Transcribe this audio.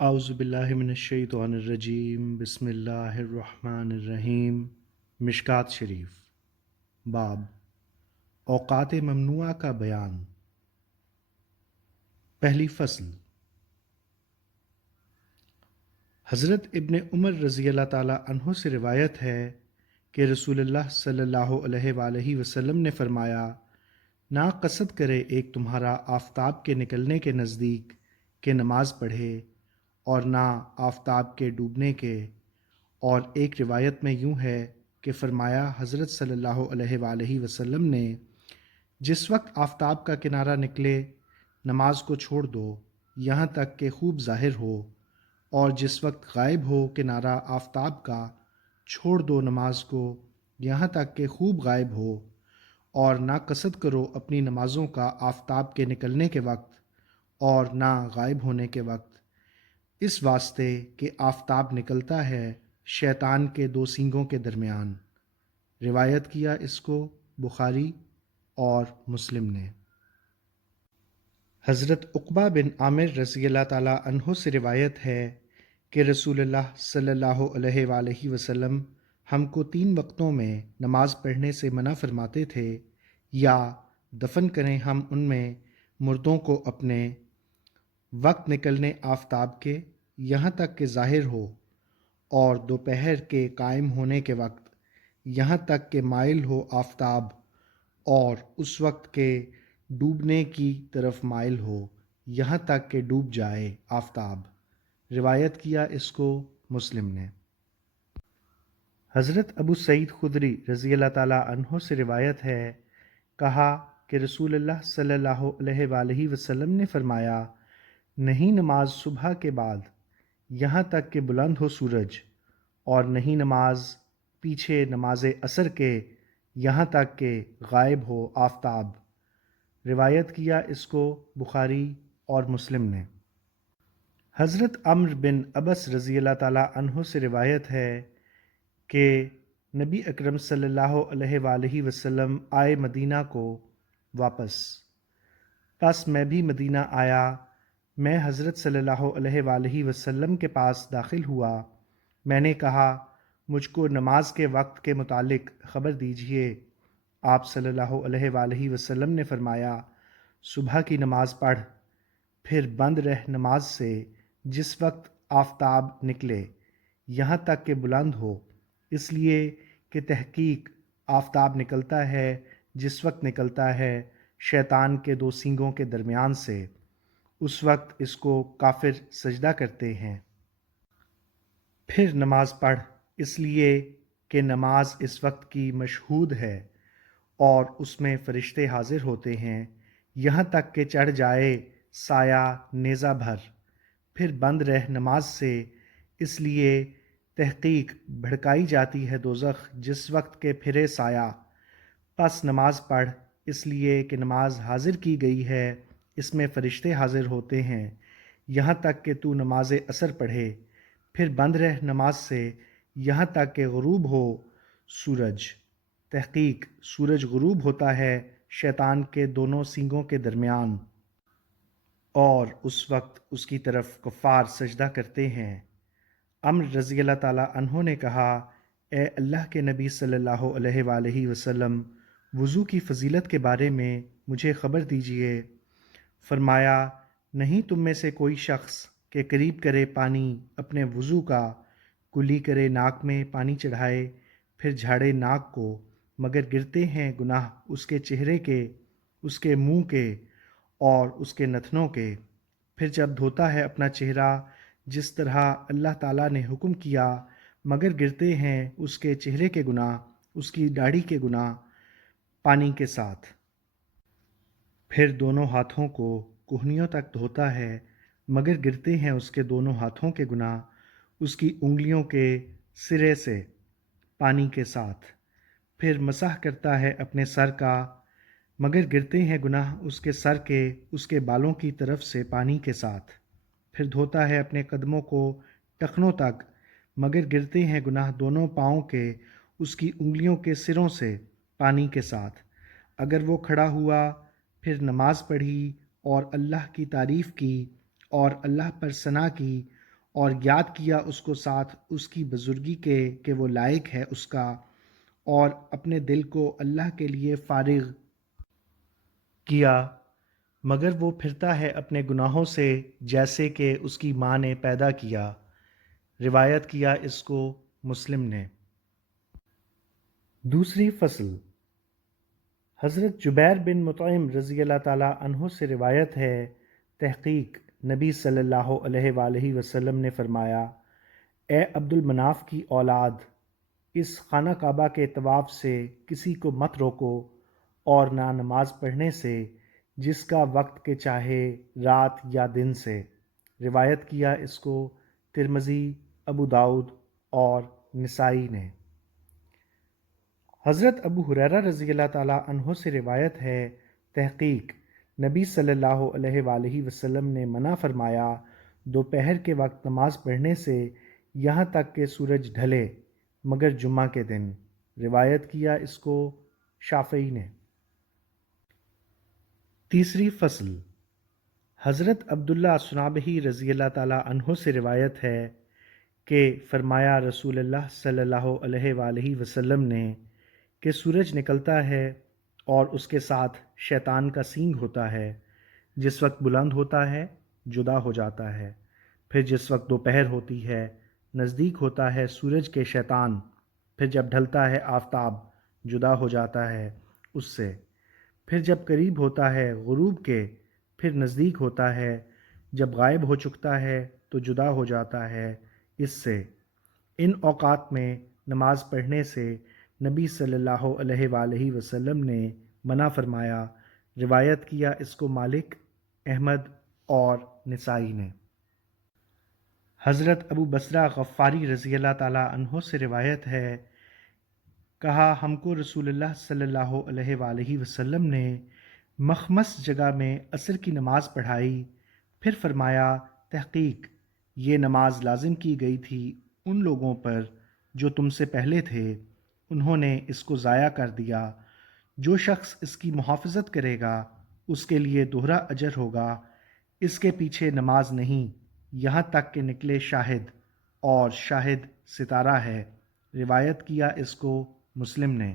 اعوذ باللہ من الشیطان الرجیم بسم اللہ الرحمن الرحیم۔ مشکوٰۃ شریف۔ باب اوقات ممنوعہ کا بیان۔ پہلی فصل۔ حضرت ابن عمر رضی اللہ تعالیٰ عنہ سے روایت ہے کہ رسول اللہ صلی اللہ علیہ وآلہ وسلم نے فرمایا، نہ قصد کرے ایک تمہارا آفتاب کے نکلنے کے نزدیک کہ نماز پڑھے، اور نہ آفتاب کے ڈوبنے کے۔ اور ایک روایت میں یوں ہے کہ فرمایا حضرت صلی اللہ علیہ وآلہ وسلم نے، جس وقت آفتاب کا کنارہ نکلے نماز کو چھوڑ دو یہاں تک کہ خوب ظاہر ہو، اور جس وقت غائب ہو کنارہ آفتاب کا چھوڑ دو نماز کو یہاں تک کہ خوب غائب ہو، اور نہ قصد کرو اپنی نمازوں کا آفتاب کے نکلنے کے وقت اور نہ غائب ہونے کے وقت، اس واسطے کہ آفتاب نکلتا ہے شیطان کے دو سینگوں کے درمیان۔ روایت کیا اس کو بخاری اور مسلم نے۔ حضرت عقبہ بن عامر رضی اللہ تعالیٰ عنہ سے روایت ہے کہ رسول اللہ صلی اللہ علیہ وآلہ وسلم ہم کو 3 وقتوں میں نماز پڑھنے سے منع فرماتے تھے، یا دفن کریں ہم ان میں مردوں کو اپنے وقت نکلنے آفتاب کے یہاں تک کہ ظاہر ہو، اور دوپہر کے قائم ہونے کے وقت یہاں تک کہ مائل ہو آفتاب، اور اس وقت کے ڈوبنے کی طرف مائل ہو یہاں تک کہ ڈوب جائے آفتاب۔ روایت کیا اس کو مسلم نے۔ حضرت ابو سعید خدری رضی اللہ تعالیٰ عنہ سے روایت ہے، کہا کہ رسول اللہ صلی اللہ علیہ وآلہ وسلم نے فرمایا، نہیں نماز صبح کے بعد یہاں تک کہ بلند ہو سورج، اور نہیں نماز پیچھے نماز عصر کے یہاں تک کہ غائب ہو آفتاب۔ روایت کیا اس کو بخاری اور مسلم نے۔ حضرت عمرو بن عبس رضی اللہ تعالیٰ عنہ سے روایت ہے کہ نبی اکرم صلی اللہ علیہ وآلہ وسلم آئے مدینہ کو واپس، پس میں بھی مدینہ آیا۔ میں حضرت صلی اللہ علیہ وآلہ وسلم کے پاس داخل ہوا۔ میں نے کہا، مجھ کو نماز کے وقت کے متعلق خبر دیجیے۔ آپ صلی اللہ علیہ وآلہ وسلم نے فرمایا، صبح کی نماز پڑھ، پھر بند رہ نماز سے جس وقت آفتاب نکلے یہاں تک کہ بلند ہو، اس لیے کہ تحقیق آفتاب نکلتا ہے جس وقت نکلتا ہے شیطان کے 2 سینگوں کے درمیان سے، اس وقت اس کو کافر سجدہ کرتے ہیں۔ پھر نماز پڑھ، اس لیے کہ نماز اس وقت کی مشہود ہے، اور اس میں فرشتے حاضر ہوتے ہیں یہاں تک کہ چڑھ جائے سایہ نیزہ بھر۔ پھر بند رہ نماز سے، اس لیے تحقیق بھڑکائی جاتی ہے دوزخ جس وقت کے پھرے سایہ۔ پس نماز پڑھ، اس لیے کہ نماز حاضر کی گئی ہے، اس میں فرشتے حاضر ہوتے ہیں یہاں تک کہ تو نماز عصر پڑھے۔ پھر بند رہ نماز سے یہاں تک کہ غروب ہو سورج۔ تحقیق سورج غروب ہوتا ہے شیطان کے دونوں سینگوں کے درمیان، اور اس وقت اس کی طرف کفار سجدہ کرتے ہیں۔ عمرو رضی اللہ تعالیٰ عنہ نے کہا، اے اللہ کے نبی صلی اللہ علیہ وآلہ وسلم، وضو کی فضیلت کے بارے میں مجھے خبر دیجیے۔ فرمایا، نہیں تم میں سے کوئی شخص کہ قریب کرے پانی اپنے وضو کا، کلی کرے ناک میں پانی چڑھائے، پھر جھاڑے ناک کو، مگر گرتے ہیں گناہ اس کے چہرے کے، اس کے منہ کے اور اس کے نتنوں کے۔ پھر جب دھوتا ہے اپنا چہرہ جس طرح اللہ تعالیٰ نے حکم کیا، مگر گرتے ہیں اس کے چہرے کے گناہ، اس کی داڑھی کے گناہ پانی کے ساتھ۔ پھر دونوں ہاتھوں کو کہنیوں تک دھوتا ہے، مگر گرتے ہیں اس کے دونوں ہاتھوں کے گناہ اس کی انگلیوں کے سرے سے پانی کے ساتھ۔ پھر مسح کرتا ہے اپنے سر کا، مگر گرتے ہیں گناہ اس کے سر کے اس کے بالوں کی طرف سے پانی کے ساتھ۔ پھر دھوتا ہے اپنے قدموں کو ٹخنوں تک، مگر گرتے ہیں گناہ دونوں پاؤں کے اس کی انگلیوں کے سروں سے پانی کے ساتھ۔ اگر وہ کھڑا ہوا، پھر نماز پڑھی اور اللہ کی تعریف کی اور اللہ پر ثنا کی اور یاد کیا اس کو ساتھ اس کی بزرگی کے کہ وہ لائق ہے اس کا، اور اپنے دل کو اللہ کے لیے فارغ کیا، مگر وہ پھرتا ہے اپنے گناہوں سے جیسے کہ اس کی ماں نے پیدا کیا۔ روایت کیا اس کو مسلم نے۔ دوسری فصل۔ حضرت جبیر بن مطعم رضی اللہ تعالیٰ عنہ سے روایت ہے، تحقیق نبی صلی اللہ علیہ وآلہ وسلم نے فرمایا، اے عبد المناف کی اولاد، اس خانہ کعبہ کے طواف سے کسی کو مت روکو، اور نہ نماز پڑھنے سے جس کا وقت کے چاہے رات یا دن سے۔ روایت کیا اس کو ترمذی، ابو داؤد اور نسائی نے۔ حضرت ابو ہریرہ رضی اللہ تعالیٰ عنہ سے روایت ہے، تحقیق نبی صلی اللہ علیہ وآلہ وسلم نے منع فرمایا دوپہر کے وقت نماز پڑھنے سے یہاں تک کہ سورج ڈھلے، مگر جمعہ کے دن۔ روایت کیا اس کو شافعی نے۔ تیسری فصل۔ حضرت عبداللہ سنابحی رضی اللہ تعالیٰ عنہ سے روایت ہے کہ فرمایا رسول اللہ صلی اللہ علیہ وآلہ وسلم نے کہ سورج نکلتا ہے اور اس کے ساتھ شیطان کا سینگ ہوتا ہے، جس وقت بلند ہوتا ہے جدا ہو جاتا ہے، پھر جس وقت دوپہر ہوتی ہے نزدیک ہوتا ہے سورج کے شیطان، پھر جب ڈھلتا ہے آفتاب جدا ہو جاتا ہے اس سے، پھر جب قریب ہوتا ہے غروب کے پھر نزدیک ہوتا ہے، جب غائب ہو چکتا ہے تو جدا ہو جاتا ہے اس سے۔ ان اوقات میں نماز پڑھنے سے نبی صلی اللہ علیہ وآلہ وسلم نے منع فرمایا۔ روایت کیا اس کو مالک، احمد اور نسائی نے۔ حضرت ابو بصرہ غفاری رضی اللہ تعالیٰ عنہ سے روایت ہے، کہا ہم کو رسول اللہ صلی اللہ علیہ وآلہ وسلم نے مخمس جگہ میں عصر کی نماز پڑھائی، پھر فرمایا، تحقیق یہ نماز لازم کی گئی تھی ان لوگوں پر جو تم سے پہلے تھے، انہوں نے اس کو ضائع کر دیا۔ جو شخص اس کی محافظت کرے گا اس کے لیے دوہرا اجر ہوگا، اس کے پیچھے نماز نہیں یہاں تک کہ نکلے شاہد، اور شاہد ستارہ ہے۔ روایت کیا اس کو مسلم نے۔